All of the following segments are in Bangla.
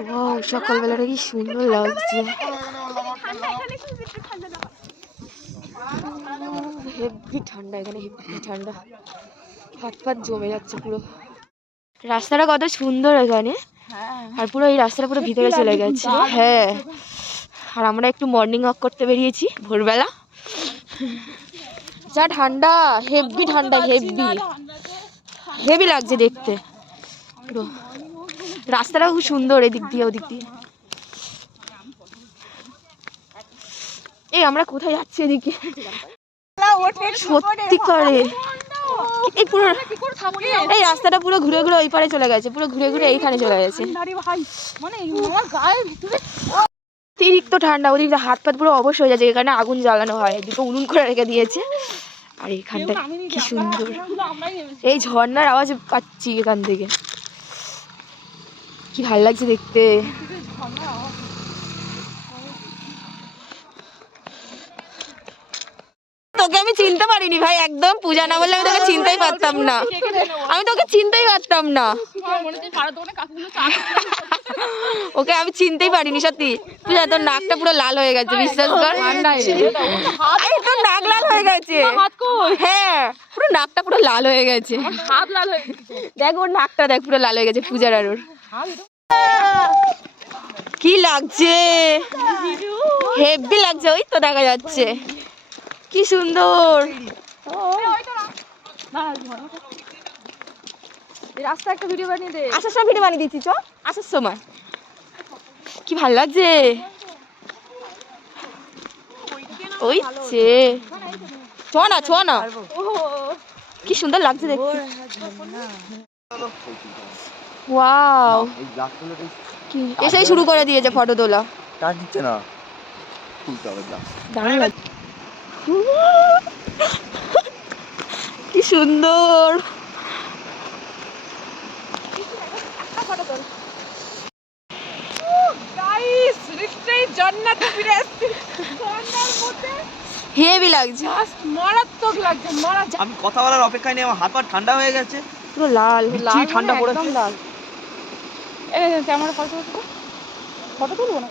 ওয়াও, সকালবেলাটা কি সুন্দর লাগছে। হেভি ঠান্ডা এখানে, হেভি ঠান্ডা, হাত ফাত জমে যাচ্ছে পুরো। রাস্তাটা কত সুন্দর এখানে, আর পুরো এই রাস্তাটা পুরো ভিতরে চলে গেছে। হ্যাঁ, আর আমরা একটু মর্নিং ওয়াক করতে বেরিয়েছি ভোরবেলা। যা ঠান্ডা, হেভি ঠান্ডা, হেভি হেভি লাগছে দেখতে পুরো। রাস্তাটা খুব সুন্দর এদিক দিয়ে ওদিক দিয়ে। এই আমরা কোথায় যাচ্ছি এদিকে, সত্যি করে এই পুরো এই রাস্তাটা পুরো ঘুরে ঘুরে ওই পারে চলে গেছে, পুরো ঘুরে ঘুরে এইখানে চলে গেছে। অতিরিক্ত ঠান্ডা, ওদিকে হাত পাত পুরো অবশ হয়ে যাচ্ছে। এখানে আগুন জ্বালানো হয়, এদিকে উনুন করে রেখে দিয়েছে। আর এখানটা কি সুন্দর, এই ঝর্ণার আওয়াজ পাচ্ছি এখান থেকে, কি ভালো লাগছে দেখতে। তোকে আমি চিনতে পারিনি ভাই, একদম পূজা না বললে আমি তোকে চিনতেই পারতাম না, আমি তোকে চিনতেই পারতাম না। ওকে আমি চিনতেই পারিনি সত্যি। পূজা তোর নাকটা পুরো লাল হয়ে গেছে, বিশ্বাস কর। তোর নাক লাল হয়ে গেছে, হ্যাঁ পুরো নাকটা পুরো লাল হয়ে গেছে। দেখ ওর নাকটা দেখ, পুরো লাল হয়ে গেছে পূজার। আর ওর কি লাগছে, হেভি লাগছে। ওই তো দেখা যাচ্ছে, কি সুন্দর রাস্তা। একটা ভিডিও বানিয়ে দে, আসার সময় ভিডিও বানিয়ে দিচ্ছি। চ আসার সময় কি ভালো লাগছে। ওই চে ছ না, ছ না, কি সুন্দর লাগছে দেখতে। ওয়াও, কি এসেই শুরু করে দিয়েছে ফটো তোলা। দারুণ লাগছে, কি সুন্দর। হেভি লাগছে, মারাত্মক লাগছে, আমি কথা বলার অপেক্ষায় নেই, আমার হাত পা ঠান্ডা হয়ে গেছে, পুরো লাল লাল, ঠান্ডা পড়েছে, একদম লাল। এই ক্যামেরা ফটো তুলবো না।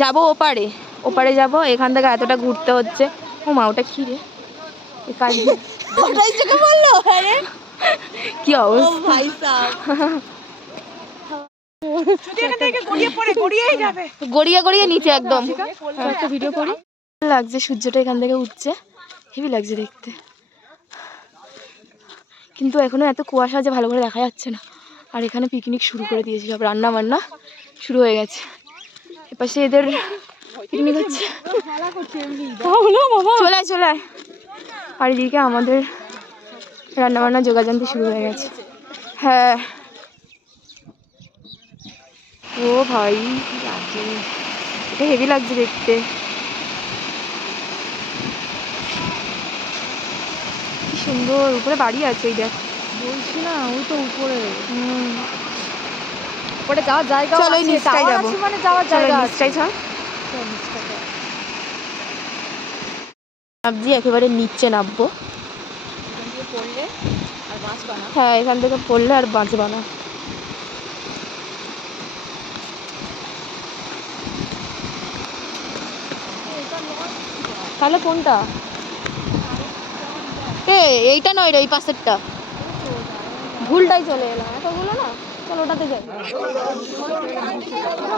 যাবো ওপারে, ওপারে যাবো। এখান থেকে এতটা ঘুরতে হচ্ছে। ও মা, ওটা কি রে, কি অবস্থা, গড়িয়ে গড়িয়ে নিচে একদম। একটা ভিডিও করি, লাগছে সূর্যটা এখান থেকে উঠছে, হেভি লাগছে দেখতে। কিন্তু এখনো এত কুয়াশা যে ভালো করে দেখা যাচ্ছে না। আর এখানে পিকনিক শুরু করে দিয়েছে, সব রান্না বান্না শুরু হয়ে গেছে। এপাশে এদের পিকনিক হচ্ছে, চলে চলে। আর এদিকে আমাদের রান্না বান্না যোগাযান্তি শুরু হয়ে গেছে। হ্যাঁ, ও ভাই কি লাগছে, এটা হেভি লাগছে দেখতে, কি সুন্দর। উপরে বাড়ি আছে, ওই দেখ, বলছি না, ওই তো উপরে। উপরে যাওয়ার জায়গা আছে, চলো নিচটায় যাবো, মানে যাওয়ার জায়গা নিচটাই। চল ভাবছি একেবারে নিচে নামবো, হ্যাঁ এখান থেকে পড়লে আর বাঁচবা না। তাহলে কোনটা, এইটা নয় রে, এই পাশেরটা। ভুলটাই চলে এলাম, এতগুলো না। চলো ওটাতে যাই।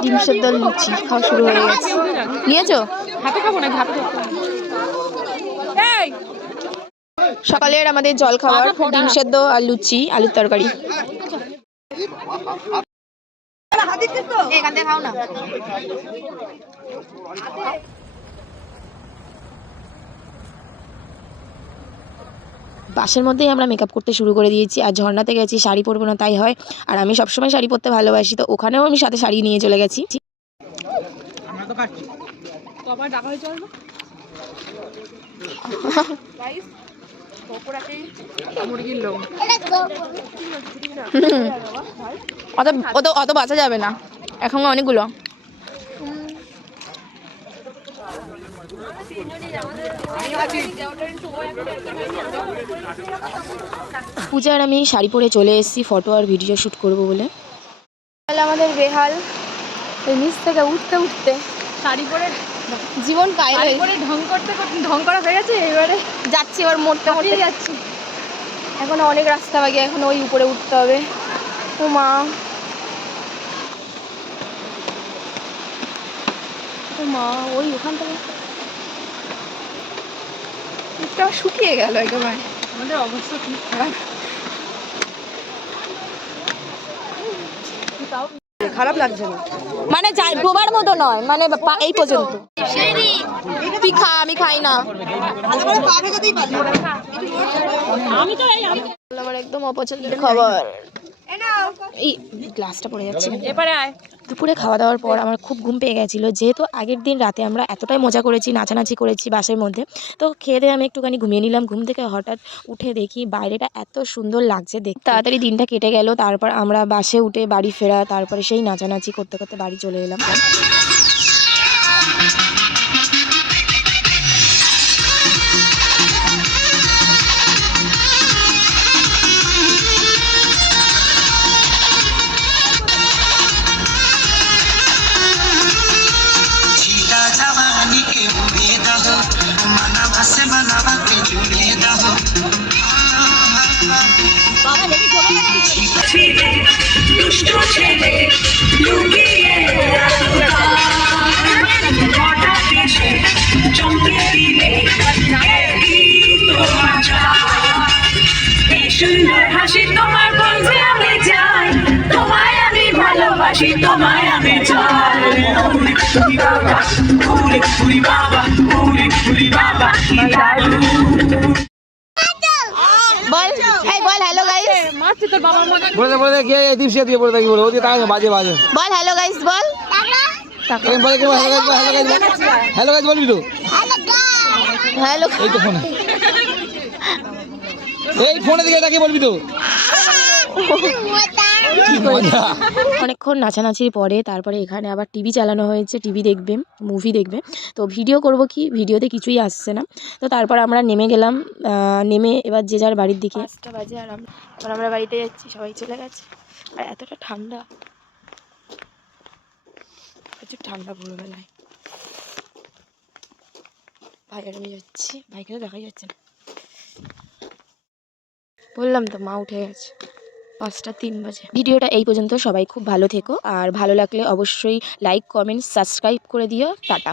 ডিম সেদ্ধ লুচি খাওয়া শুরু হয়ে গেছে। নিয়েছো? হাতে খাবো না, হাতে খাবো। সকালের আমাদের জল খাবার, ডিম সেদ্ধ আর লুচি, আলুর তরকারি। এখান থেকে খাও না। বাসের মধ্যেই আমরা মেকআপ করতে শুরু করে দিয়েছি। আর ঝর্ণাতে গেছি, শাড়ি পরবো না তাই হয়, আর আমি সবসময় শাড়ি পরতে ভালোবাসি, তো ওখানেও আমি সাথে শাড়ি নিয়ে চলে গেছি। অত বাঁচা যাবে না, এখন অনেকগুলো। পূজার আমি শাড়ি পরে চলে এসেছি ফটো আর ভিডিও শ্যুট করবো বলে। আমাদের বেহাল এই নিচ থেকে উঠতে উঠতে শাড়ি পরে জীবন কায়ল শাড়ি পরে ঢং করতে করতে ঢং করা হয়ে গেছে, এবারে যাচ্ছি এবার মরতে মরতে যাচ্ছি। এখনো অনেক রাস্তা বাকি, এখন ওই উপরে উঠতে হবে। ও মা, ও মা, ওই ওখান থেকে পিঠটা শুকিয়ে গেল একেবারে। আমাদের অবস্থা ঠিক খারাপ। খারাপ লাগছে না, মানে যাই ডোবার মতো নয়, মানে এই পর্যন্ত। তুই খা, আমি খাই না। আমার একদম অপছন্দের খাবার। এই গ্লাসটা পড়ে যাচ্ছে। এবারে আয়। দুপুরে খাওয়া দাওয়ার পর আমার খুব ঘুম পেয়ে গেছিলো, যেহেতু আগের দিন রাতে আমরা এতটাই মজা করেছি, নাচানাচি করেছি বাসের মধ্যে। তো খেয়ে দিয়ে আমি একটুখানি ঘুমিয়ে নিলাম। ঘুম থেকে হঠাৎ উঠে দেখি বাইরেটা এত সুন্দর লাগছে দেখতে। তাড়াতাড়ি দিনটা কেটে গেল। তারপর আমরা বাসে উঠে বাড়ি ফেরা, তারপরে সেই নাচানাচি করতে করতে বাড়ি চলে এলাম। সুন্দর হাসি তোমার বলতে আমি চাই, তোমায় আমি ভালোবাসি, তোমায় আমি চাই। বল, এই বল হ্যালো গাইস। মারছি তোর বাবার মনে। বলে বলে কে দীপশিয়া দিয়ে বলে থাকি বলে ওদিকে তাকায় বাজে বাজে। বল হ্যালো গাইস বল। বলে কি হ্যালো গাইস বলবি তো? হ্যালো, এই তো ফোনে, এই ফোনে দিকে তাকিয়ে বলবি তো? অনেকক্ষণ নাচানাচির পরে তারপরে এখানে আবার টিভি চালানো হয়েছে, টিভি দেখবে, মুভি দেখবে। তো ভিডিও করব কি, ভিডিওতে কিছুই আসছে না। তো তারপর আমরা নেমে গেলাম। নেমে এবার যে যার বাড়ির দিকে। 5টা বাজে আর আমরা বাড়িতে যাচ্ছি, সবাই চলে গেছে। আর এতটা ঠান্ডা, প্রচুর ঠান্ডা ভোরবেলায়। ভাই আর আমি যাচ্ছি, ভাইকে তো দেখাই যাচ্ছে না। বললাম তো মা উঠে গেছে, 5টা 3 বাজে। ভিডিওটা এই পর্যন্ত। সবাই খুব ভালো থেকো, আর ভালো লাগলে অবশ্যই লাইক কমেন্ট সাবস্ক্রাইব করে দিও। টাটা।